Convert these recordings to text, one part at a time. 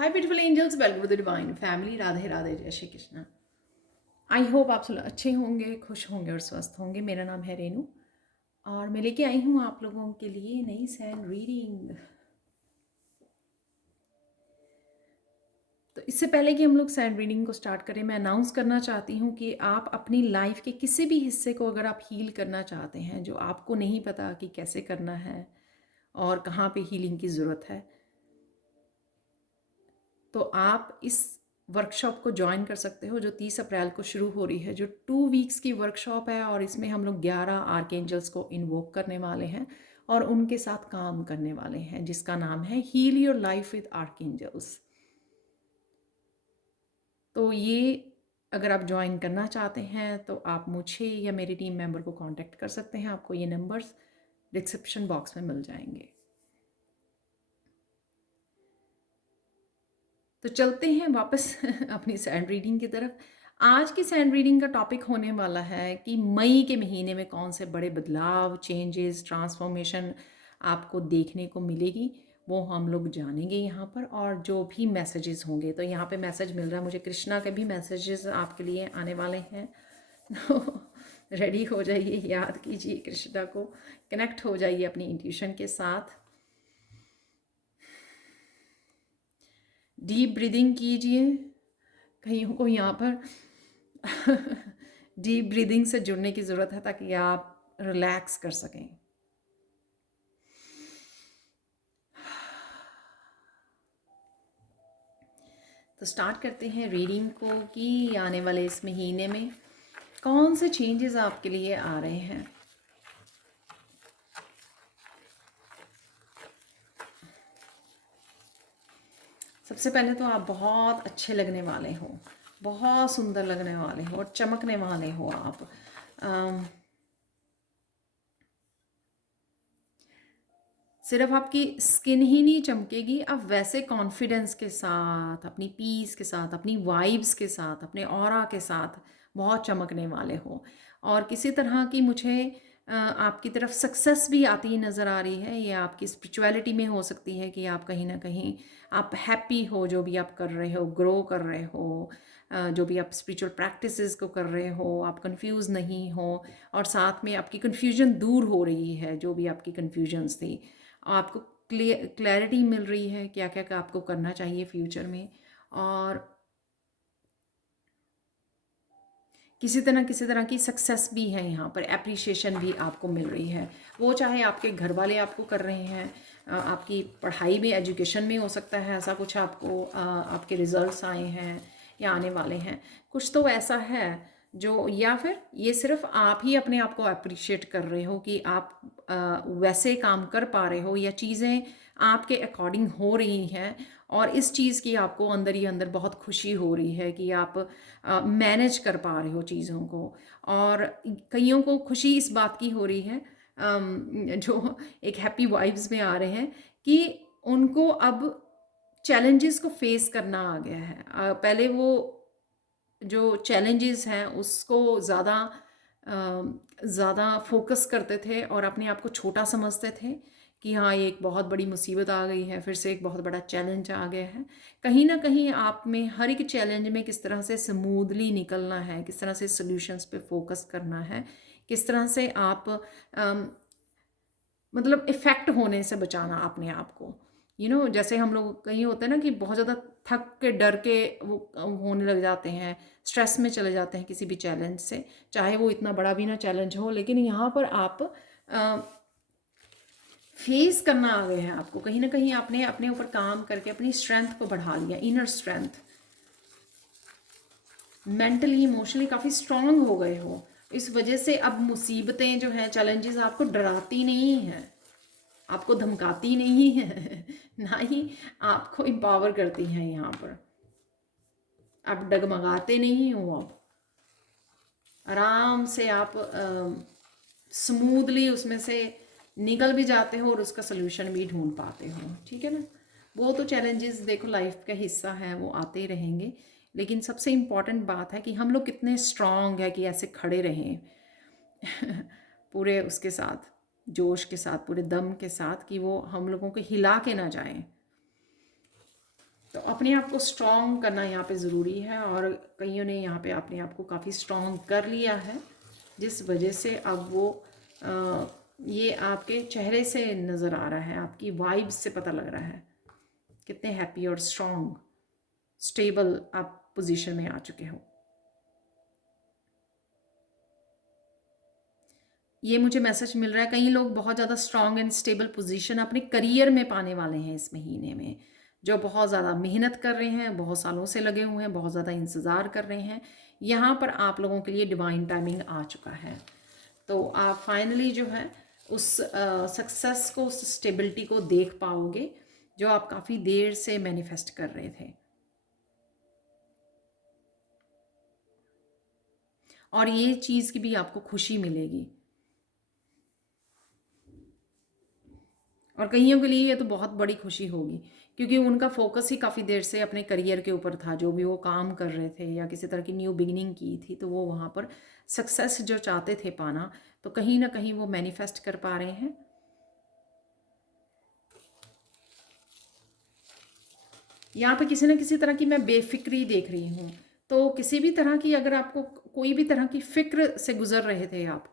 Hi beautiful angels, welcome to the divine family. Radhe Radhe, Jai Shri Krishna. I hope आप सब अच्छे होंगे, खुश होंगे और स्वस्थ होंगे। मेरा नाम है रेनू और मैं लेके आई हूँ आप लोगों के लिए नई सैंड रीडिंग। तो इससे पहले कि हम लोग सैंड रीडिंग को स्टार्ट करें, मैं अनाउंस करना चाहती हूँ कि आप अपनी लाइफ के किसी भी हिस्से को अगर आप हील करना चाहते हैं, जो आपको नहीं पता कि कैसे करना है और कहाँ पे हीलिंग की ज़रूरत है, तो आप इस वर्कशॉप को ज्वाइन कर सकते हो जो 30 अप्रैल को शुरू हो रही है, जो 2 वीक्स की वर्कशॉप है। और इसमें हम लोग 11 आर्कएंजल्स को इन्वोक करने वाले हैं और उनके साथ काम करने वाले हैं, जिसका नाम है heal your life with archangels. तो ये अगर आप ज्वाइन करना चाहते हैं तो आप मुझे या मेरी टीम मेंबर को कांटेक्ट कर सकते हैं। आपको ये नंबर्स डिस्क्रिप्शन बॉक्स में मिल जाएंगे। तो चलते हैं वापस अपनी सैंड रीडिंग की तरफ। आज की सैंड रीडिंग का टॉपिक होने वाला है कि मई के महीने में कौन से बड़े बदलाव, चेंजेस, ट्रांसफॉर्मेशन आपको देखने को मिलेगी, वो हम लोग जानेंगे यहाँ पर। और जो भी मैसेजेस होंगे, तो यहाँ पे मैसेज मिल रहा है मुझे, कृष्णा के भी मैसेजेस आपके लिए आने वाले हैं। रेडी हो जाइए, याद कीजिए कृष्णा को, कनेक्ट हो जाइए अपनी इंट्यूशन के साथ। डीप ब्रीदिंग कीजिए। कहीं को यहाँ पर डीप ब्रीदिंग से जुड़ने की ज़रूरत है ताकि आप रिलैक्स कर सकें। तो स्टार्ट करते हैं रीडिंग को कि आने वाले इस महीने में कौन से चेंजेस आपके लिए आ रहे हैं। सबसे पहले तो आप बहुत अच्छे लगने वाले हो, बहुत सुंदर लगने वाले हो और चमकने वाले हो आप। सिर्फ आपकी स्किन ही नहीं चमकेगी, आप वैसे कॉन्फिडेंस के साथ, अपनी पीस के साथ, अपनी वाइब्स के साथ, अपने ऑरा के साथ बहुत चमकने वाले हो। और किसी तरह की मुझे आपकी तरफ सक्सेस भी आती नज़र आ रही है। ये आपकी स्पिरिचुअलिटी में हो सकती है कि आप कहीं ना कहीं आप हैप्पी हो, जो भी आप कर रहे हो, ग्रो कर रहे हो, जो भी आप स्पिरिचुअल प्रैक्टिसेस को कर रहे हो, आप कंफ्यूज नहीं हो। और साथ में आपकी कन्फ्यूजन दूर हो रही है, जो भी आपकी कन्फ्यूजन्स थी आपको क्लैरिटी मिल रही है क्या क्या क्या आपको करना चाहिए फ्यूचर में। और किसी तरह की सक्सेस भी है यहाँ पर, एप्रिसिएशन भी आपको मिल रही है। वो चाहे आपके घर वाले आपको कर रहे हैं, आपकी पढ़ाई में, एजुकेशन में हो सकता है ऐसा कुछ आपको, आपके रिजल्ट्स आए हैं या आने वाले हैं, कुछ तो ऐसा है जो, या फिर ये सिर्फ आप ही अपने आप को अप्रिशिएट कर रहे हो कि आप वैसे काम कर पा रहे हो या चीज़ें आपके अकॉर्डिंग हो रही हैं। और इस चीज़ की आपको अंदर ही अंदर बहुत खुशी हो रही है कि आप मैनेज कर पा रहे हो चीज़ों को। और कईयों को खुशी इस बात की हो रही है, जो एक हैप्पी वाइब्स में आ रहे हैं, कि उनको अब चैलेंजेस को फेस करना आ गया है। पहले वो जो चैलेंजेस हैं उसको ज़्यादा फोकस करते थे और अपने आप को छोटा समझते थे कि हाँ, ये एक बहुत बड़ी मुसीबत आ गई है, फिर से एक बहुत बड़ा चैलेंज आ गया है। कहीं ना कहीं आप में हर एक चैलेंज में किस तरह से स्मूथली निकलना है, किस तरह से सॉल्यूशंस पे फोकस करना है, किस तरह से आप मतलब इफ़ेक्ट होने से बचाना अपने आप को। जैसे हम लोग कहीं होते हैं ना कि बहुत ज़्यादा थक के, डर के वो होने लग जाते हैं, स्ट्रेस में चले जाते हैं किसी भी चैलेंज से, चाहे वो इतना बड़ा भी ना चैलेंज हो। लेकिन यहाँ पर आप फेस करना आ गए हैं, आपको कहीं ना कहीं आपने अपने ऊपर काम करके अपनी स्ट्रेंथ को बढ़ा लिया, इनर स्ट्रेंथ, मेंटली इमोशनली काफ़ी स्ट्रांग हो गए हो। इस वजह से अब मुसीबतें जो हैं, चैलेंजेस आपको डराती नहीं हैं, आपको धमकाती नहीं है, ना ही आपको एम्पावर करती हैं। यहाँ पर आप डगमगाते नहीं हो, आप आराम से आप स्मूथली उसमें से निकल भी जाते हो और उसका सलूशन भी ढूंढ पाते हो। ठीक है ना। वो तो चैलेंजेस देखो लाइफ का हिस्सा है, वो आते ही रहेंगे। लेकिन सबसे इम्पॉर्टेंट बात है कि हम लोग कितने स्ट्रांग है कि ऐसे खड़े रहें पूरे उसके साथ, जोश के साथ, पूरे दम के साथ, कि वो हम लोगों को हिला के ना जाए। तो अपने आप को स्ट्रॉन्ग करना यहाँ पे ज़रूरी है, और कईयों ने यहाँ पे अपने आप को काफ़ी स्ट्रॉन्ग कर लिया है, जिस वजह से अब वो ये आपके चेहरे से नज़र आ रहा है, आपकी वाइब्स से पता लग रहा है कितने हैप्पी और स्ट्रॉन्ग स्टेबल आप पोजीशन में आ चुके हो। ये मुझे मैसेज मिल रहा है, कई लोग बहुत ज़्यादा स्ट्रॉन्ग एंड स्टेबल पोजीशन अपने करियर में पाने वाले हैं इस महीने में, जो बहुत ज़्यादा मेहनत कर रहे हैं, बहुत सालों से लगे हुए हैं, बहुत ज़्यादा इंतज़ार कर रहे हैं। यहाँ पर आप लोगों के लिए डिवाइन टाइमिंग आ चुका है, तो आप फाइनली जो है उस सक्सेस को, उस स्टेबिलिटी को देख पाओगे जो आप काफ़ी देर से मैनिफेस्ट कर रहे थे। और ये चीज़ की भी आपको खुशी मिलेगी। और कईयों के लिए ये तो बहुत बड़ी खुशी होगी, क्योंकि उनका फोकस ही काफ़ी देर से अपने करियर के ऊपर था, जो भी वो काम कर रहे थे या किसी तरह की न्यू बिगिनिंग की थी, तो वो वहाँ पर सक्सेस जो चाहते थे पाना, तो कहीं ना कहीं वो मैनिफेस्ट कर पा रहे हैं। यहाँ पे किसी न किसी तरह की मैं बेफिक्री देख रही हूँ, तो किसी भी तरह की, अगर आपको कोई भी तरह की फ़िक्र से गुज़र रहे थे आप,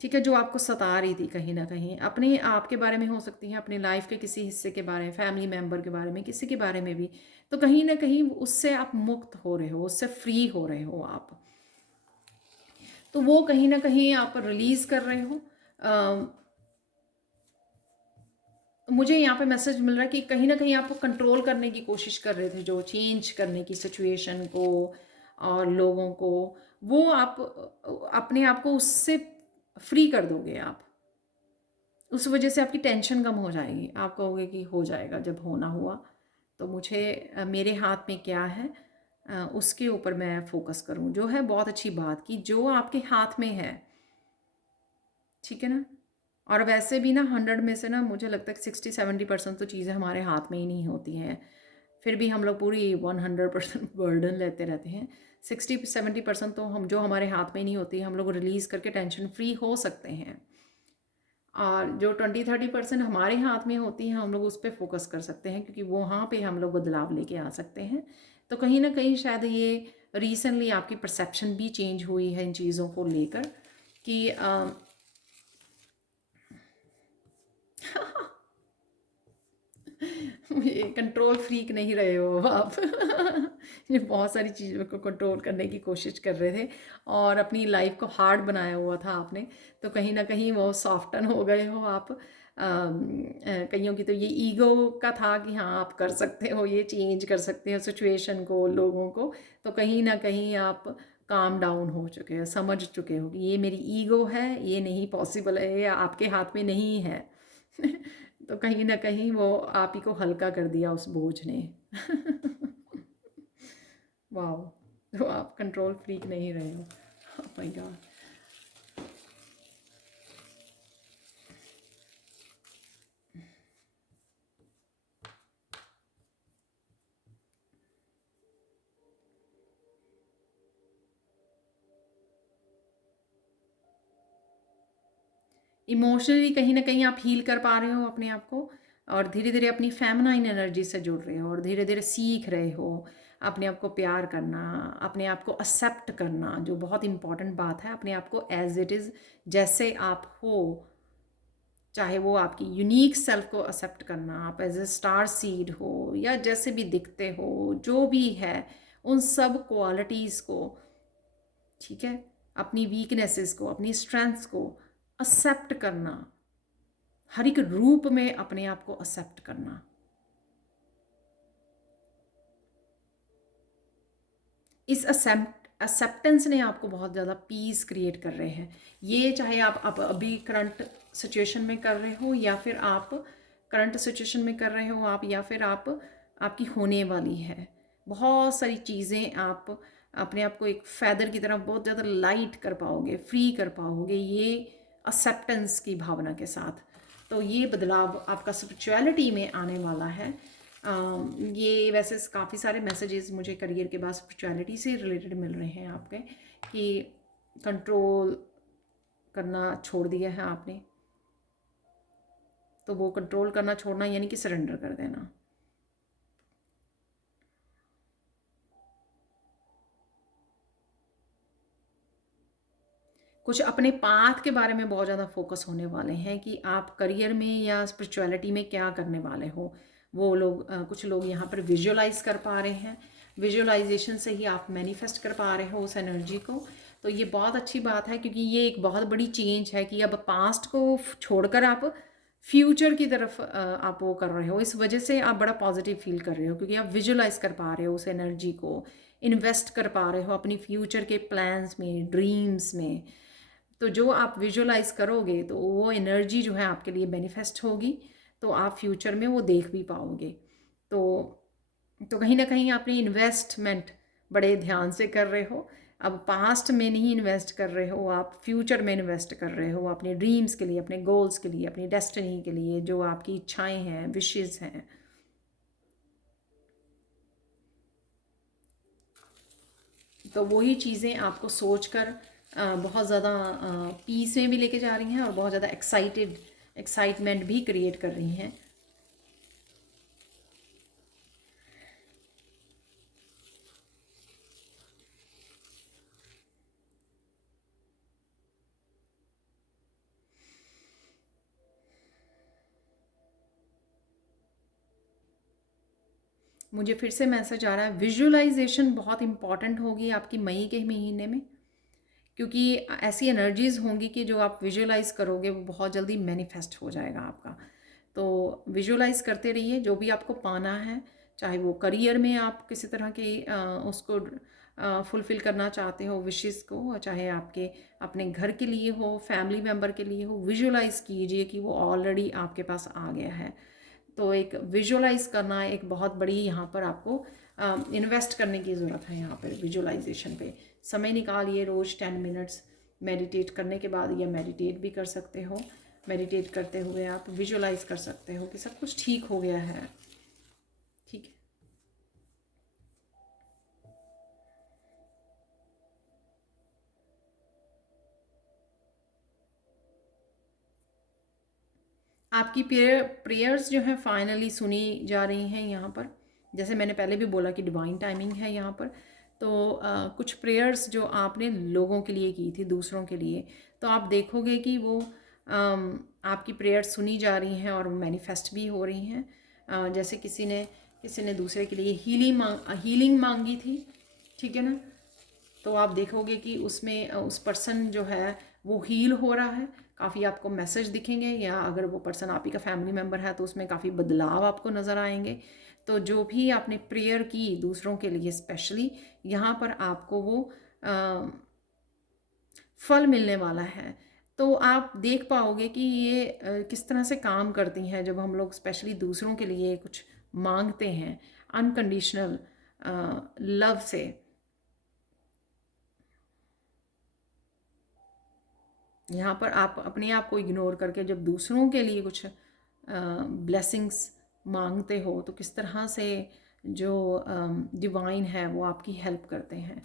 ठीक है, जो आपको सता रही थी कहीं ना कहीं, अपने आप के बारे में हो सकती है, अपनी लाइफ के किसी हिस्से के बारे में, फैमिली मेम्बर के बारे में, किसी के बारे में भी, तो कहीं ना कहीं उससे आप मुक्त हो रहे हो, उससे फ्री हो रहे हो आप, तो वो कहीं ना कहीं आप रिलीज़ कर रहे हो। मुझे यहाँ पे मैसेज मिल रहा है कि कहीं ना कहीं आपको कंट्रोल करने की कोशिश कर रहे थे, जो चेंज करने की सिचुएशन को और लोगों को, वो आप अपने आप को उससे फ्री कर दोगे आप, उस वजह से आपकी टेंशन कम हो जाएगी। आप कहोगे कि हो जाएगा, जब होना हुआ तो मुझे मेरे हाथ में क्या है उसके ऊपर मैं फोकस करूं, जो है बहुत अच्छी बात कि जो आपके हाथ में है, ठीक है ना। और वैसे भी ना 100 में से ना मुझे लगता है 60-70% तो चीज़ें हमारे हाथ में ही नहीं होती हैं, फिर भी हम लोग पूरी 100% बर्डन लेते रहते हैं। 60-70% तो हम, जो हमारे हाथ में ही नहीं होती, हम लोग रिलीज़ करके टेंशन फ्री हो सकते हैं, और जो 20-30% हमारे हाथ में होती हैं हम लोग उस पर फोकस कर सकते हैं, क्योंकि वहाँ पे हम लोग बदलाव लेके आ सकते हैं। तो कहीं ना कहीं शायद ये रिसेंटली आपकी परसेप्शन भी चेंज हुई है इन चीज़ों को लेकर कि ये कंट्रोल फ्रीक नहीं रहे हो अब आप ये बहुत सारी चीज़ों को कंट्रोल करने की कोशिश कर रहे थे और अपनी लाइफ को हार्ड बनाया हुआ था आपने, तो कहीं ना कहीं वो सॉफ्टन हो गए हो आप। कईयों की तो ये ईगो का था कि हाँ आप कर सकते हो, ये चेंज कर सकते हो सिचुएशन को, लोगों को, तो कहीं ना कहीं आप काम डाउन हो चुके हो, समझ चुके हो कि ये मेरी ईगो है, ये नहीं पॉसिबल है, ये आपके हाथ में नहीं है तो कहीं ना कहीं वो आप ही को हल्का कर दिया उस बोझ ने वाह, तो आप कंट्रोल फ्रीक नहीं रहे हो। Oh my God. इमोशनली कहीं ना कहीं आप हील कर पा रहे हो अपने आप को, और धीरे धीरे अपनी फेमिनाइन एनर्जी से जुड़ रहे हो, और धीरे धीरे सीख रहे हो अपने आप को प्यार करना, अपने आप को एक्सेप्ट करना, जो बहुत इंपॉर्टेंट बात है, अपने आप को एज इट इज़, जैसे आप हो, चाहे वो आपकी यूनिक सेल्फ को एक्सेप्ट करना, आप एज ए स्टार सीड हो या जैसे भी दिखते हो, जो भी है, उन सब क्वालिटीज़ को, ठीक है, अपनी वीकनेसेस को, अपनी स्ट्रेंथ्स को एक्सेप्ट करना, हर एक रूप में अपने आप को एक्सेप्ट करना। इस एक्सेप्टेंस ने आपको बहुत ज़्यादा पीस क्रिएट कर रहे हैं। ये चाहे आप अभी करंट सिचुएशन में कर रहे हो, या फिर आप करंट सिचुएशन में कर रहे हो आप, या फिर आप आपकी होने वाली है, बहुत सारी चीज़ें आप अपने आप को एक फैदर की तरह बहुत ज़्यादा लाइट कर पाओगे, फ्री कर पाओगे, ये एक्सेप्टेंस की भावना के साथ। तो ये बदलाव आपका स्पिरिचुअलिटी में आने वाला है। ये वैसे काफ़ी सारे मैसेजेस मुझे करियर के बाद स्पिरिचुअलिटी से रिलेटेड मिल रहे हैं आपके, कि कंट्रोल करना छोड़ दिया है आपने, तो वो कंट्रोल करना छोड़ना यानी कि सरेंडर कर देना। कुछ अपने पाथ के बारे में बहुत ज़्यादा फोकस होने वाले हैं कि आप करियर में या स्पिरिचुअलिटी में क्या करने वाले हो। वो लोग कुछ लोग यहाँ पर विजुअलाइज कर पा रहे हैं। विजुअलाइजेशन से ही आप मैनिफेस्ट कर पा रहे हो उस एनर्जी को। तो ये बहुत अच्छी बात है, क्योंकि ये एक बहुत बड़ी चेंज है कि अब पास्ट को छोड़कर आप फ्यूचर की तरफ आप वो कर रहे हो। इस वजह से आप बड़ा पॉजिटिव फील कर रहे हो, क्योंकि आप विजुअलाइज कर पा रहे हो उस एनर्जी को, इन्वेस्ट कर पा रहे हो अपनी फ्यूचर के प्लान्स में, ड्रीम्स में। तो जो आप विजुअलाइज करोगे तो वो एनर्जी जो है आपके लिए मैनिफेस्ट होगी, तो आप फ्यूचर में वो देख भी पाओगे। तो कहीं ना कहीं आपने इन्वेस्टमेंट बड़े ध्यान से कर रहे हो। अब पास्ट में नहीं इन्वेस्ट कर रहे हो, आप फ्यूचर में इन्वेस्ट कर रहे हो, अपने ड्रीम्स के लिए, अपने गोल्स के लिए, अपनी डेस्टिनी के लिए, जो आपकी इच्छाएं हैं, विशेस हैं। तो वही चीज़ें आपको सोचकर बहुत ज़्यादा पीस में भी लेके जा रही हैं और बहुत ज़्यादा एक्साइटमेंट भी क्रिएट कर रही हैं। मुझे फिर से मैसेज आ रहा है, विजुअलाइजेशन बहुत इंपॉर्टेंट होगी आपकी मई के महीने में, क्योंकि ऐसी एनर्जीज़ होंगी कि जो आप विजुअलाइज करोगे वो बहुत जल्दी मैनिफेस्ट हो जाएगा आपका। तो विजुअलाइज करते रहिए जो भी आपको पाना है, चाहे वो करियर में आप किसी तरह के उसको फुलफ़िल करना चाहते हो विशेस को, चाहे आपके अपने घर के लिए हो, फैमिली मेम्बर के लिए हो, विजुअलाइज कीजिए कि वो ऑलरेडी आपके पास आ गया है। तो एक विजुअलाइज करना एक बहुत बड़ी यहाँ पर आपको इन्वेस्ट करने की ज़रूरत है। यहाँ पर विजुअलाइजेशन पे समय निकालिए, रोज़ 10 मिनट्स मेडिटेट करने के बाद, या मेडिटेट भी कर सकते हो। मेडिटेट करते हुए आप विजुअलाइज कर सकते हो कि सब कुछ ठीक हो गया है। ठीक है, आपकी प्रेयर्स जो हैं फाइनली सुनी जा रही हैं यहाँ पर। जैसे मैंने पहले भी बोला कि डिवाइन टाइमिंग है यहाँ पर। तो कुछ प्रेयर्स जो आपने लोगों के लिए की थी, दूसरों के लिए, तो आप देखोगे कि वो आपकी प्रेयर्स सुनी जा रही हैं और मैनिफेस्ट भी हो रही हैं। जैसे किसी ने दूसरे के लिए हीलिंग मांगी थी, ठीक है ना। तो आप देखोगे कि उसमें उस पर्सन जो है वो हील हो रहा है। काफ़ी आपको मैसेज दिखेंगे, या अगर वो पर्सन आप ही का फैमिली मेम्बर है तो उसमें काफ़ी बदलाव आपको नज़र आएंगे। तो जो भी आपने प्रेयर की दूसरों के लिए स्पेशली, यहाँ पर आपको वो फल मिलने वाला है। तो आप देख पाओगे कि ये किस तरह से काम करती हैं जब हम लोग स्पेशली दूसरों के लिए कुछ मांगते हैं अनकंडीशनल लव से। यहाँ पर आप अपने आप को इग्नोर करके जब दूसरों के लिए कुछ ब्लेसिंग्स मांगते हो, तो किस तरह से जो डिवाइन है वो आपकी हेल्प करते हैं।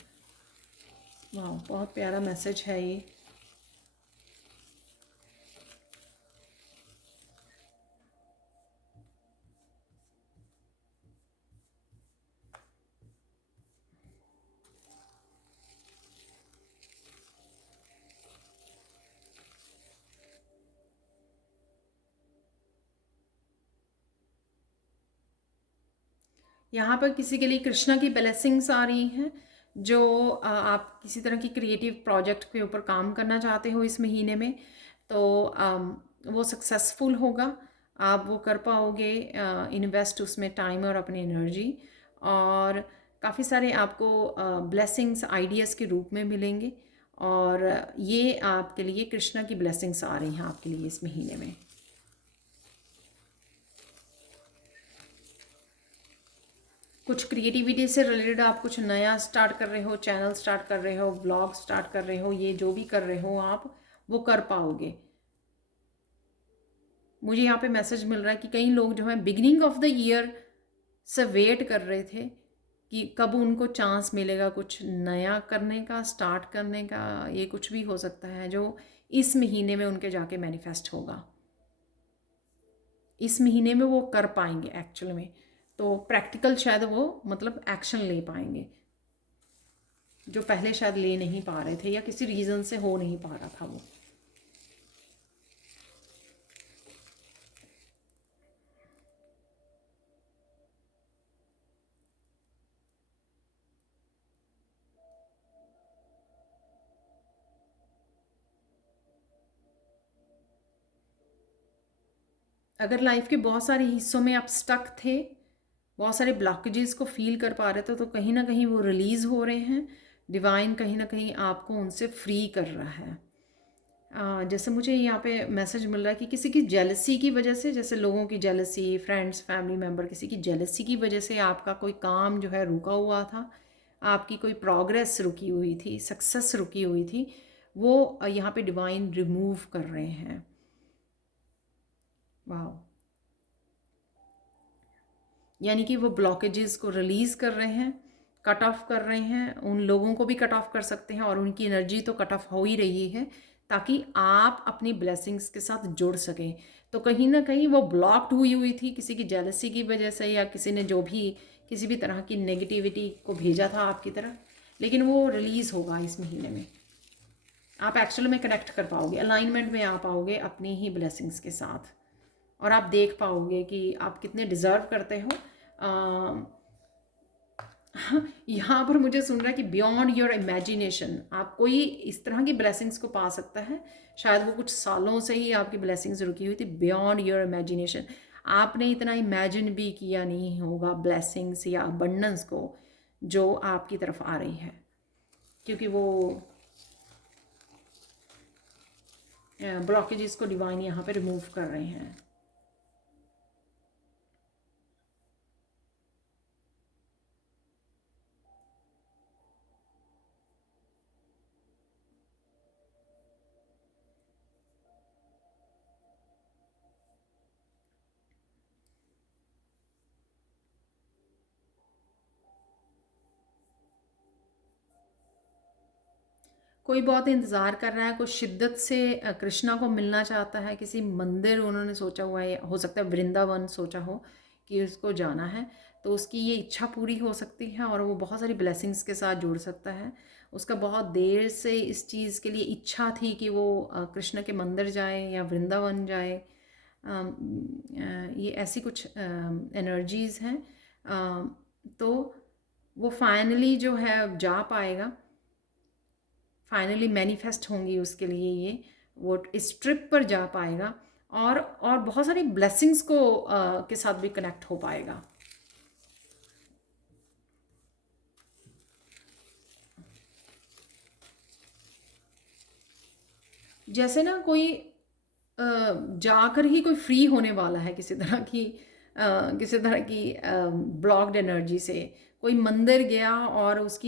वाह, बहुत प्यारा मैसेज है ये। यहाँ पर किसी के लिए कृष्णा की ब्लेसिंग्स आ रही हैं। जो आप किसी तरह की क्रिएटिव प्रोजेक्ट के ऊपर काम करना चाहते हो इस महीने में, तो वो सक्सेसफुल होगा। आप वो कर पाओगे, इन्वेस्ट उसमें टाइम और अपनी एनर्जी। और काफ़ी सारे आपको ब्लेसिंग्स आइडियाज़ के रूप में मिलेंगे। और ये आपके लिए कृष्णा की ब्लेसिंग्स आ रही हैं आपके लिए इस महीने में। कुछ क्रिएटिविटी से रिलेटेड आप कुछ नया स्टार्ट कर रहे हो, चैनल स्टार्ट कर रहे हो, ब्लॉग स्टार्ट कर रहे हो, ये जो भी कर रहे हो आप वो कर पाओगे। मुझे यहाँ पे मैसेज मिल रहा है कि कई लोग जो हैं बिगिनिंग ऑफ द ईयर से वेट कर रहे थे कि कब उनको चांस मिलेगा कुछ नया करने का, स्टार्ट करने का। ये कुछ भी हो सकता है जो इस महीने में उनके जाके मैनिफेस्ट होगा। इस महीने में वो कर पाएंगे एक्चुअल में। तो प्रैक्टिकल शायद वो मतलब एक्शन ले पाएंगे। जो पहले शायद ले नहीं पा रहे थे या किसी रीज़न से हो नहीं पा रहा था वो। अगर लाइफ के बहुत सारे हिस्सों में आप स्टक थे, बहुत सारे ब्लॉकेजेस को फील कर पा रहे थे, तो कहीं ना कहीं वो रिलीज़ हो रहे हैं। डिवाइन कहीं ना कहीं आपको उनसे फ्री कर रहा है। जैसे मुझे यहाँ पे मैसेज मिल रहा है कि किसी की जेलसी की वजह से, जैसे लोगों की जेलसी, फ्रेंड्स, फैमिली मेम्बर, किसी की जेलसी की वजह से आपका कोई काम जो है रुका हुआ था, आपकी कोई प्रोग्रेस रुकी हुई थी, सक्सेस रुकी हुई थी, वो यहाँ पे डिवाइन रिमूव कर रहे हैं। वाह। यानी कि वो ब्लॉकेजेस को रिलीज़ कर रहे हैं, कट ऑफ कर रहे हैं। उन लोगों को भी कट ऑफ कर सकते हैं और उनकी एनर्जी तो कट ऑफ हो ही रही है, ताकि आप अपनी ब्लेसिंग्स के साथ जुड़ सकें। तो कहीं ना कहीं वो ब्लॉक्ड हुई हुई थी किसी की जेलसी की वजह से, या किसी ने जो भी किसी भी तरह की नेगेटिविटी को भेजा था आपकी तरफ, लेकिन वो रिलीज़ होगा इस महीने में। आप एक्चुअल में कनेक्ट कर पाओगे, अलाइनमेंट में आ पाओगे अपनी ही ब्लेसिंग्स के साथ, और आप देख पाओगे कि आप कितने डिज़र्व करते हो। यहाँ पर मुझे सुन रहा है कि बियॉन्ड योर इमेजिनेशन, आप कोई इस तरह की ब्लेसिंग्स को पा सकता है, शायद वो कुछ सालों से ही आपकी ब्लेसिंग्स रुकी हुई थी। बियॉन्ड योर इमेजिनेशन, आपने इतना इमेजिन भी किया नहीं होगा ब्लेसिंग्स या अबंडेंस को जो आपकी तरफ आ रही है, क्योंकि वो ब्लॉकेजेस को डिवाइन यहाँ पे रिमूव कर रहे हैं। कोई बहुत इंतज़ार कर रहा है, कोई शिद्दत से कृष्णा को मिलना चाहता है। किसी मंदिर उन्होंने सोचा हुआ है, हो सकता है वृंदावन सोचा हो कि उसको जाना है, तो उसकी ये इच्छा पूरी हो सकती है और वो बहुत सारी ब्लेसिंग्स के साथ जुड़ सकता है। उसका बहुत देर से इस चीज़ के लिए इच्छा थी कि वो कृष्ण के मंदिर जाए या वृंदावन जाए। ये ऐसी कुछ एनर्जीज़ हैं। तो वो फाइनली जो है जा पाएगा, फाइनली मैनिफेस्ट होंगी उसके लिए ये, वो इस ट्रिप पर जा पाएगा और बहुत सारी ब्लेसिंग्स को के साथ भी कनेक्ट हो पाएगा। जैसे ना कोई जाकर ही कोई फ्री होने वाला है किसी तरह की ब्लॉक्ड एनर्जी से। कोई मंदिर गया और उसको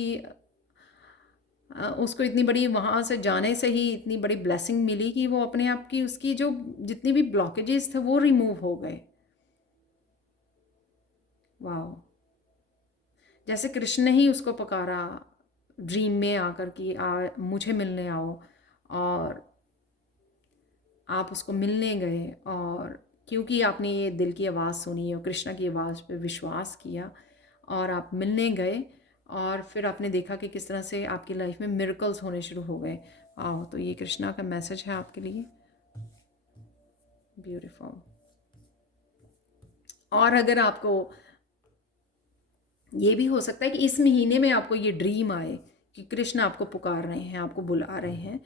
इतनी बड़ी, वहाँ से जाने से ही इतनी बड़ी ब्लेसिंग मिली कि वो अपने आप की, उसकी जो जितनी भी ब्लॉकेजेस थे वो रिमूव हो गए। वाह। जैसे कृष्ण ने ही उसको पुकारा ड्रीम में आकर कि मुझे मिलने आओ, और आप उसको मिलने गए, और क्योंकि आपने ये दिल की आवाज़ सुनी और कृष्णा की आवाज़ पे विश्वास किया और आप मिलने गए, और फिर आपने देखा कि किस तरह से आपकी लाइफ में मिरेकल्स होने शुरू हो गए। आओ, तो ये कृष्णा का मैसेज है आपके लिए। ब्यूटीफुल। और अगर आपको ये भी हो सकता है कि इस महीने में आपको ये ड्रीम आए कि कृष्ण आपको पुकार रहे हैं, आपको बुला रहे हैं,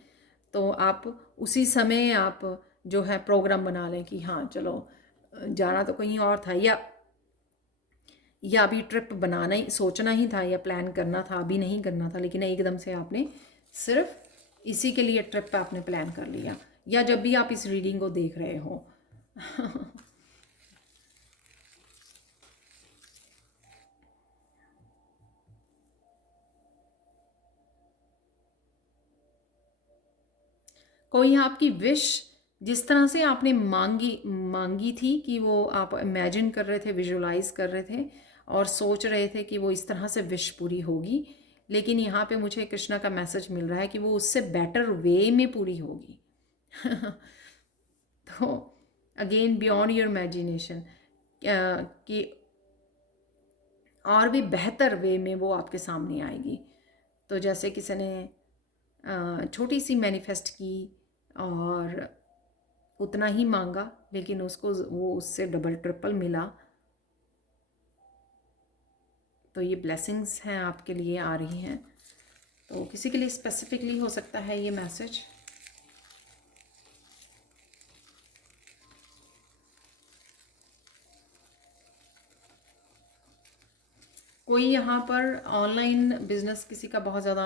तो आप उसी समय आप जो है प्रोग्राम बना लें कि हाँ चलो, जाना तो कहीं और था, या अभी ट्रिप बनाना ही, सोचना ही था या प्लान करना था, अभी नहीं करना था, लेकिन एकदम से आपने सिर्फ इसी के लिए ट्रिप पे आपने प्लान कर लिया, या जब भी आप इस रीडिंग को देख रहे हो। कोई आपकी विश जिस तरह से आपने मांगी थी कि वो आप इमेजिन कर रहे थे, विजुलाइज कर रहे थे और सोच रहे थे कि वो इस तरह से विश पूरी होगी, लेकिन यहाँ पे मुझे कृष्णा का मैसेज मिल रहा है कि वो उससे बेटर वे में पूरी होगी। तो अगेन बियॉन्ड योर इमेजिनेशन, कि और भी बेहतर वे में वो आपके सामने आएगी। तो जैसे किसी ने छोटी सी मैनिफेस्ट की और उतना ही मांगा, लेकिन उसको वो उससे डबल ट्रिपल मिला। तो ये ब्लेसिंग्स हैं आपके लिए, आ रही हैं। तो किसी के लिए स्पेसिफिकली हो सकता है ये मैसेज। कोई यहाँ पर ऑनलाइन बिजनेस किसी का बहुत ज़्यादा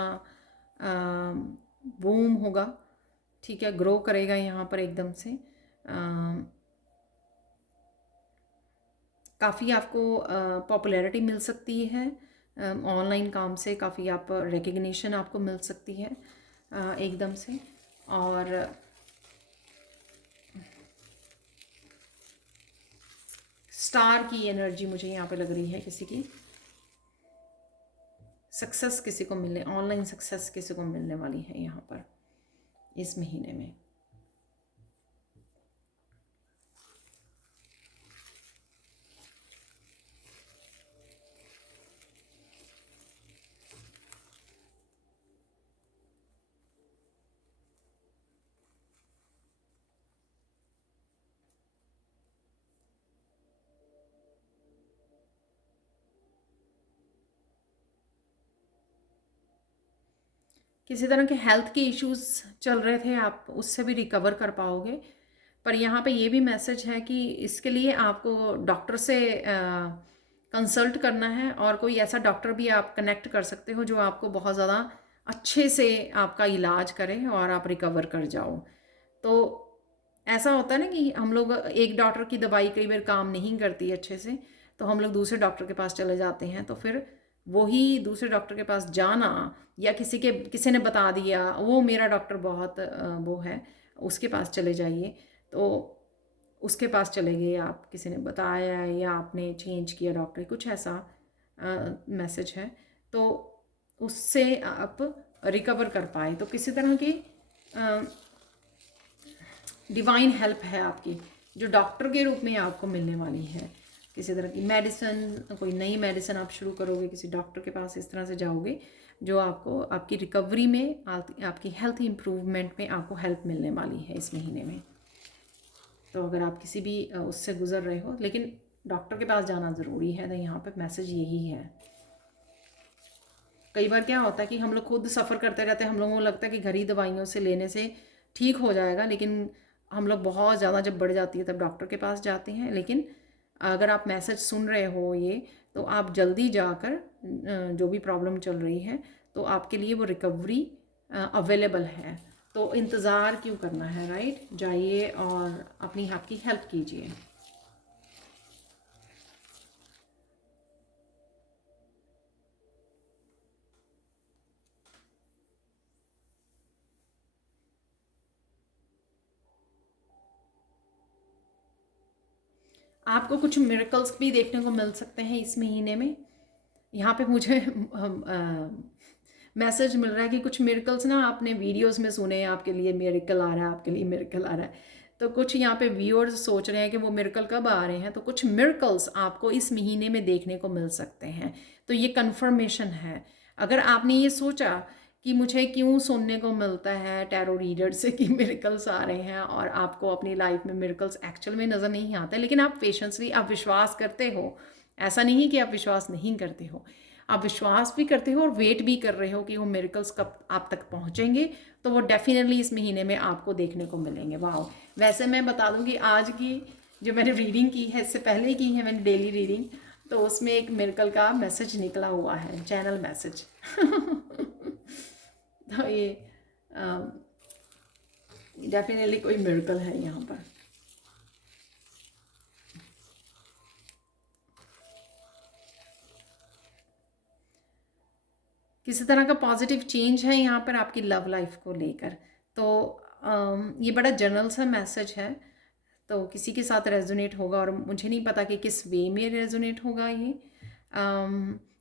बूम होगा, ठीक है, ग्रो करेगा यहाँ पर एकदम से। काफ़ी आपको पॉपुलैरिटी मिल सकती है ऑनलाइन काम से, काफ़ी आप रिकग्निशन आपको मिल सकती है एकदम से। और स्टार की एनर्जी मुझे यहाँ पे लग रही है, किसी की सक्सेस किसी को मिलने, ऑनलाइन सक्सेस किसी को मिलने वाली है यहाँ पर इस महीने में। किसी तरह के हेल्थ के इश्यूज चल रहे थे, आप उससे भी रिकवर कर पाओगे। पर यहाँ पे ये भी मैसेज है कि इसके लिए आपको डॉक्टर से कंसल्ट करना है, और कोई ऐसा डॉक्टर भी आप कनेक्ट कर सकते हो जो आपको बहुत ज़्यादा अच्छे से आपका इलाज करे और आप रिकवर कर जाओ। तो ऐसा होता है ना कि हम लोग, एक डॉक्टर की दवाई कई बार काम नहीं करती अच्छे से, तो हम लोग दूसरे डॉक्टर के पास चले जाते हैं। तो फिर वही दूसरे डॉक्टर के पास जाना, या किसी ने बता दिया वो मेरा डॉक्टर बहुत वो है, उसके पास चले जाइए। तो उसके पास चले गए आप, किसी ने बताया या आपने चेंज किया डॉक्टर, कुछ ऐसा मैसेज है। तो उससे आप रिकवर कर पाए। तो किसी तरह की डिवाइन हेल्प है आपकी, जो डॉक्टर के रूप में आपको मिलने वाली है। किसी तरह की मेडिसिन, कोई नई मेडिसिन आप शुरू करोगे, किसी डॉक्टर के पास इस तरह से जाओगे जो आपको आपकी रिकवरी में, आपकी हेल्थ इम्प्रूवमेंट में आपको हेल्प मिलने वाली है इस महीने में। तो अगर आप किसी भी उससे गुजर रहे हो, लेकिन डॉक्टर के पास जाना ज़रूरी है, तो यहाँ पे मैसेज यही है। कई बार क्या होता है कि हम लोग खुद सफ़र करते रहते हैं, हम लोगों को लगता है कि घरी दवाइयों से लेने से ठीक हो जाएगा, लेकिन हम लोग बहुत ज़्यादा जब बढ़ जाती है तब डॉक्टर के पास जाते हैं। लेकिन अगर आप मैसेज सुन रहे हो ये, तो आप जल्दी जाकर जो भी प्रॉब्लम चल रही है, तो आपके लिए वो रिकवरी अवेलेबल है। तो इंतज़ार क्यों करना है, राइट? जाइए और अपनी आपकी हेल्प कीजिए। आपको कुछ मिरेकल्स भी देखने को मिल सकते हैं इस महीने में। यहाँ पे मुझे मैसेज मिल रहा है कि कुछ मिरेकल्स ना आपने वीडियोस में सुने, आपके लिए मिरेकल आ रहा है, आपके लिए मिरेकल आ रहा है। तो कुछ यहाँ पे व्यूअर्स सोच रहे हैं कि वो मिरेकल कब आ रहे हैं, तो कुछ मिरेकल्स आपको इस महीने में देखने को मिल सकते हैं। तो ये कंफर्मेशन है। अगर आपने ये सोचा कि मुझे क्यों सुनने को मिलता है टैरो रीडर से कि मिरेकल्स आ रहे हैं, और आपको अपनी लाइफ में मिरेकल्स एक्चुअल में नज़र नहीं आते, लेकिन आप पेशेंसली आप विश्वास करते हो, ऐसा नहीं कि आप विश्वास नहीं करते हो, आप विश्वास भी करते हो और वेट भी कर रहे हो कि वो मिरेकल्स कब आप तक पहुंचेंगे, तो वो डेफिनेटली इस महीने में आपको देखने को मिलेंगे। वाह! वैसे मैं बता दूं कि आज की जो मैंने रीडिंग की है, इससे पहले की है मैंने डेली रीडिंग, तो उसमें एक मिरेकल का मैसेज निकला हुआ है, चैनल मैसेज। तो ये डेफिनेटली कोई मिरेकल है यहाँ पर। किसी तरह का पॉजिटिव चेंज है यहाँ पर आपकी लव लाइफ को लेकर। तो ये बड़ा जनरल सा मैसेज है, तो किसी के साथ रेजोनेट होगा, और मुझे नहीं पता कि किस वे में रेजोनेट होगा ये।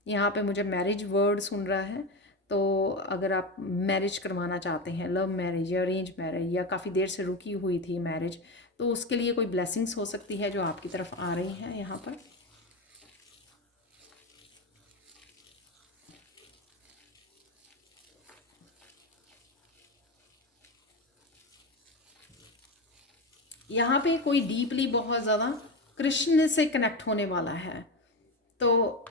यहाँ पे मुझे मैरिज वर्ड सुन रहा है। तो अगर आप मैरिज करवाना चाहते हैं, लव मैरिज या अरेंज मैरिज, या काफ़ी देर से रुकी हुई थी मैरिज, तो उसके लिए कोई ब्लेसिंग्स हो सकती है जो आपकी तरफ आ रही हैं यहाँ पर। यहाँ पे कोई डीपली बहुत ज़्यादा कृष्ण से कनेक्ट होने वाला है, तो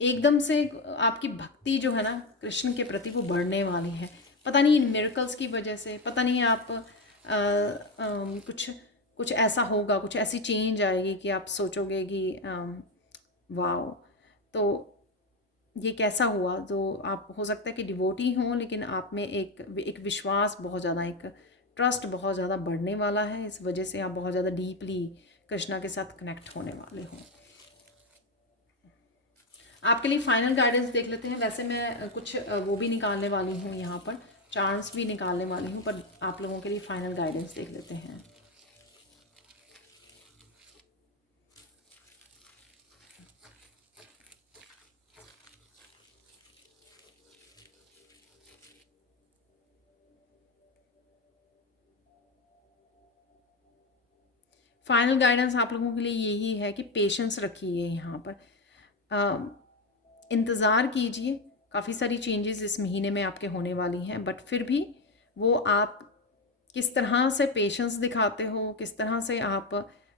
एकदम से आपकी भक्ति जो है ना कृष्ण के प्रति वो बढ़ने वाली है। पता नहीं इन मिरेकल्स की वजह से, पता नहीं आप कुछ कुछ ऐसा होगा, कुछ ऐसी चेंज आएगी कि आप सोचोगे कि वाओ। तो ये कैसा हुआ, तो आप हो सकता है कि डिवोटी हों, लेकिन आप में एक विश्वास बहुत ज़्यादा, एक ट्रस्ट बहुत ज़्यादा बढ़ने वाला है। इस वजह से आप बहुत ज़्यादा डीपली कृष्णा के साथ कनेक्ट होने वाले हों। आपके लिए फाइनल गाइडेंस देख लेते हैं। वैसे मैं कुछ वो भी निकालने वाली हूँ, यहाँ पर चार्ट्स भी निकालने वाली हूँ, पर आप लोगों के लिए फाइनल गाइडेंस देख लेते हैं। फाइनल गाइडेंस आप लोगों के लिए यही है कि पेशेंस रखिए, यहाँ पर इंतज़ार कीजिए। काफ़ी सारी चेंजेस इस महीने में आपके होने वाली हैं, बट फिर भी वो आप किस तरह से पेशेंस दिखाते हो, किस तरह से आप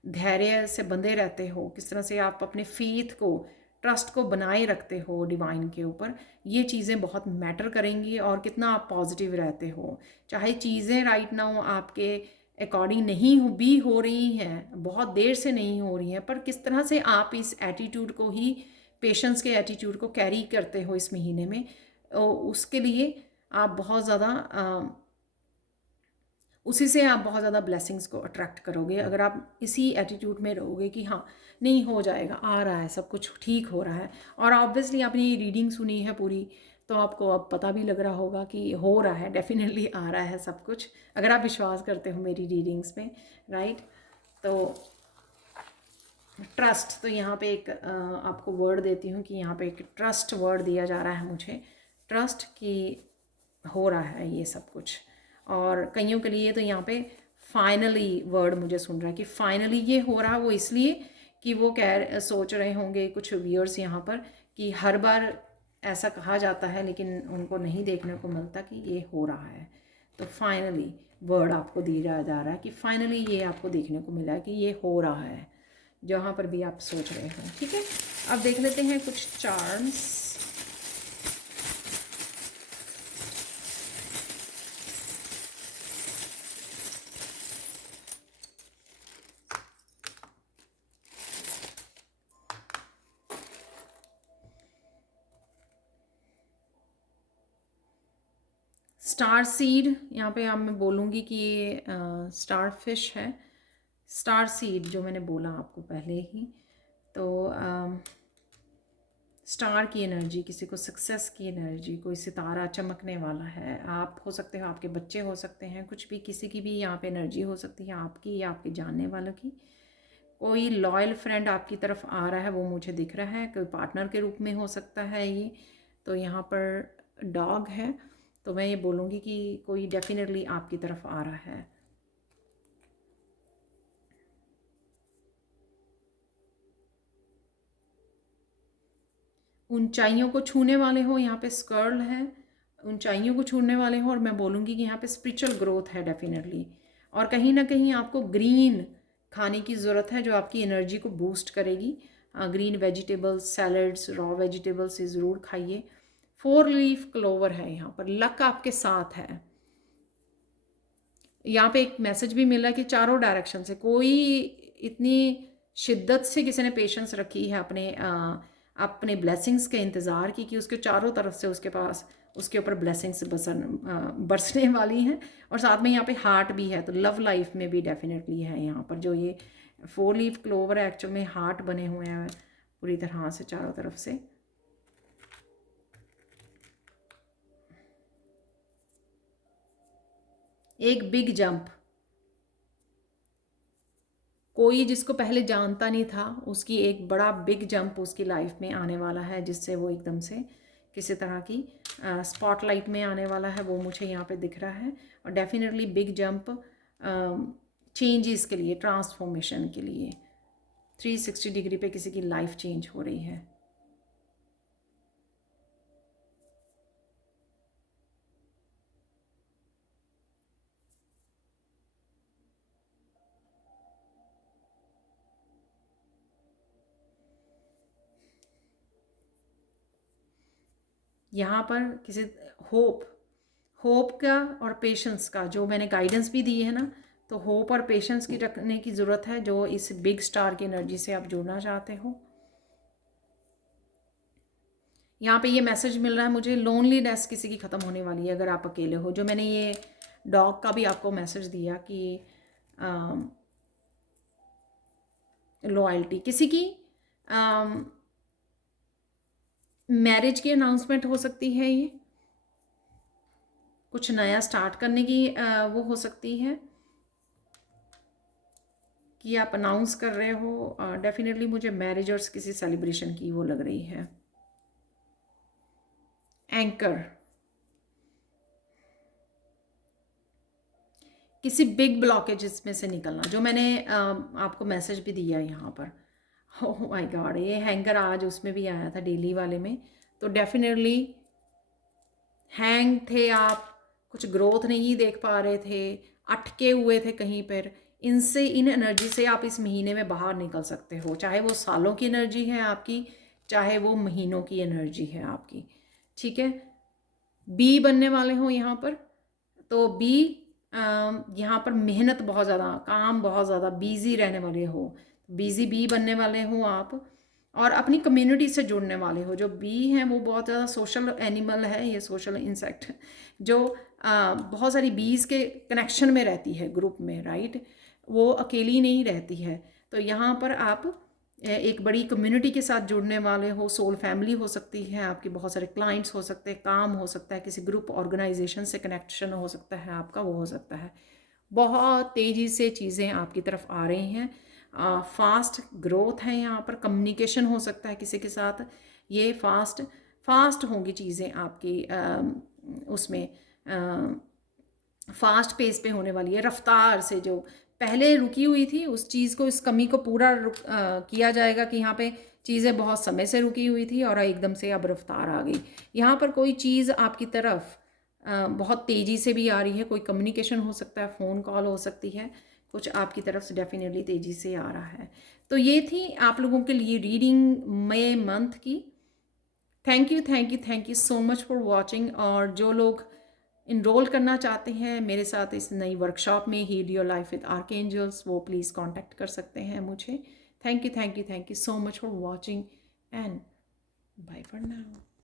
धैर्य से बंधे रहते हो, किस तरह से आप अपने फेथ को, ट्रस्ट को बनाए रखते हो डिवाइन के ऊपर, ये चीज़ें बहुत मैटर करेंगी। और कितना आप पॉजिटिव रहते हो, चाहे चीज़ें राइट नाउ आपके अकॉर्डिंग नहीं भी हो रही हैं, बहुत देर से नहीं हो रही हैं, पर किस तरह से आप इस एटीट्यूड को ही, पेशेंस के एटीट्यूड को कैरी करते हो इस महीने में, उसके लिए आप बहुत ज़्यादा उसी से आप बहुत ज़्यादा ब्लेसिंग्स को अट्रैक्ट करोगे। अगर आप इसी एटीट्यूड में रहोगे कि हाँ नहीं हो जाएगा, आ रहा है, सब कुछ ठीक हो रहा है। और ऑब्वियसली आपने ये रीडिंग सुनी है पूरी, तो आपको अब पता भी लग रहा होगा कि हो रहा है, डेफिनेटली आ रहा है सब कुछ, अगर आप विश्वास करते हो मेरी रीडिंग्स में, राइट। तो ट्रस्ट, तो यहाँ पे एक आपको वर्ड देती हूँ कि यहाँ पे एक ट्रस्ट वर्ड दिया जा रहा है मुझे, ट्रस्ट कि हो रहा है ये सब कुछ। और कईयों के लिए तो यहाँ पे फाइनली वर्ड मुझे सुन रहा है कि फाइनली ये हो रहा है। वो इसलिए कि वो सोच रहे होंगे कुछ व्यूअर्स यहाँ पर कि हर बार ऐसा कहा जाता है लेकिन उनको नहीं देखने को मिलता कि ये हो रहा है। तो फाइनली वर्ड आपको दिया जा रहा है कि फाइनली ये आपको देखने को मिला है कि ये हो रहा है, जहाँ पर भी आप सोच रहे हो। ठीक है, अब देख लेते हैं कुछ चार्म्स। स्टार सीड, यहाँ पे आप मैं बोलूँगी कि ये स्टार फिश है। स्टार सीड जो मैंने बोला आपको पहले ही, तो स्टार की एनर्जी, किसी को सक्सेस की एनर्जी, कोई सितारा चमकने वाला है। आप हो सकते हो, आपके बच्चे हो सकते हैं, कुछ भी, किसी की भी यहाँ पे एनर्जी हो सकती है, आपकी या आपके जानने वालों की। कोई लॉयल फ्रेंड आपकी तरफ आ रहा है, वो मुझे दिख रहा है, कोई पार्टनर के रूप में हो सकता है ये। तो यहाँ पर डॉग है, तो मैं ये बोलूँगी कि कोई डेफिनेटली आपकी तरफ आ रहा है। ऊंचाइयों को छूने वाले हो, यहाँ पे स्कर्ल है, ऊंचाइयों को छूने वाले हो। और मैं बोलूँगी कि यहाँ पे स्पिरिचुअल ग्रोथ है डेफिनेटली। और कहीं ना कहीं आपको ग्रीन खाने की ज़रूरत है जो आपकी एनर्जी को बूस्ट करेगी। Green vegetables, salads, raw vegetables ये ज़रूर खाइए। 4 लीफ क्लोवर है यहाँ पर, लक आपके साथ है। यहाँ पे एक मैसेज भी मिला कि चारों डायरेक्शन से कोई इतनी शिद्दत से किसी ने पेशेंस रखी है अपने ब्लेसिंग्स के इंतज़ार की कि उसके चारों तरफ से उसके पास, उसके ऊपर ब्लेसिंग्स बरसने वाली हैं। और साथ में यहाँ पे हार्ट भी है, तो लव लाइफ में भी डेफिनेटली है यहाँ पर। जो ये 4 लीफ क्लोवर है, एक्चुअल में हार्ट बने हुए हैं पूरी तरह से चारों तरफ से। एक बिग जंप, कोई जिसको पहले जानता नहीं था उसकी एक बड़ा बिग जंप उसकी लाइफ में आने वाला है, जिससे वो एकदम से किसी तरह की स्पॉटलाइट में आने वाला है, वो मुझे यहाँ पे दिख रहा है। और डेफिनेटली बिग जंप चेंजेस के लिए, ट्रांसफॉर्मेशन के लिए 360 डिग्री पे किसी की लाइफ चेंज हो रही है। यहाँ पर किसी होप का और पेशेंस का जो मैंने गाइडेंस भी दी है ना, तो होप और पेशेंस की रखने की ज़रूरत है जो इस बिग स्टार की एनर्जी से आप जुड़ना चाहते हो। यहाँ पे ये मैसेज मिल रहा है मुझे, लोनलीनेस किसी की ख़त्म होने वाली है अगर आप अकेले हो। जो मैंने ये डॉग का भी आपको मैसेज दिया कि लॉयल्टी किसी की मैरिज की अनाउंसमेंट हो सकती है, ये कुछ नया स्टार्ट करने की वो हो सकती है कि आप अनाउंस कर रहे हो। डेफिनेटली मुझे मैरिज और किसी सेलिब्रेशन की वो लग रही है। एंकर किसी बिग ब्लॉकेजेस में से निकलना, जो मैंने आपको मैसेज भी दिया यहाँ पर। ओह माय गॉड, ये हैंगर आज उसमें भी आया था डेली वाले में। तो डेफिनेटली हैंग थे आप, कुछ ग्रोथ नहीं देख पा रहे थे, अटके हुए थे कहीं पर। इनसे, इन एनर्जी से आप इस महीने में बाहर निकल सकते हो, चाहे वो सालों की एनर्जी है आपकी, चाहे वो महीनों की एनर्जी है आपकी। ठीक है, बी बनने वाले हो यहाँ पर, तो बी यहाँ पर मेहनत बहुत ज़्यादा, काम बहुत ज़्यादा, बिजी रहने वाले हो, बिजी बी बनने वाले हो आप। और अपनी कम्युनिटी से जुड़ने वाले हो। जो बी हैं वो बहुत ज़्यादा सोशल एनिमल है, ये सोशल इंसेक्ट जो बहुत सारी बीज के कनेक्शन में रहती है ग्रुप में, राइट, वो अकेली नहीं रहती है। तो यहाँ पर आप एक बड़ी कम्युनिटी के साथ जुड़ने वाले हो, सोल फैमिली हो सकती है आपकी, बहुत सारे क्लाइंट्स हो सकते हैं, काम हो सकता है, किसी ग्रुप ऑर्गेनाइजेशन से कनेक्शन हो सकता है आपका, वो हो सकता है। बहुत तेज़ी से चीज़ें आपकी तरफ आ रही हैं, फास्ट ग्रोथ है यहाँ पर, कम्युनिकेशन हो सकता है किसी के साथ, ये फास्ट होंगी चीज़ें आपकी, उसमें फास्ट पेस पे होने वाली है, रफ्तार से जो पहले रुकी हुई थी उस चीज़ को, इस कमी को पूरा किया जाएगा कि यहाँ पे चीज़ें बहुत समय से रुकी हुई थी और एकदम से अब रफ्तार आ गई। यहाँ पर कोई चीज़ आपकी तरफ बहुत तेज़ी से भी आ रही है, कोई कम्युनिकेशन हो सकता है, फ़ोन कॉल हो सकती है, कुछ आपकी तरफ से डेफिनेटली तेज़ी से आ रहा है। तो ये थी आप लोगों के लिए रीडिंग मई मंथ की। Thank you so much for watching. और जो लोग इनरोल करना चाहते हैं मेरे साथ इस नई वर्कशॉप में, heal your life with archangels, वो प्लीज़ कांटेक्ट कर सकते हैं मुझे। Thank you so much for watching and bye for now.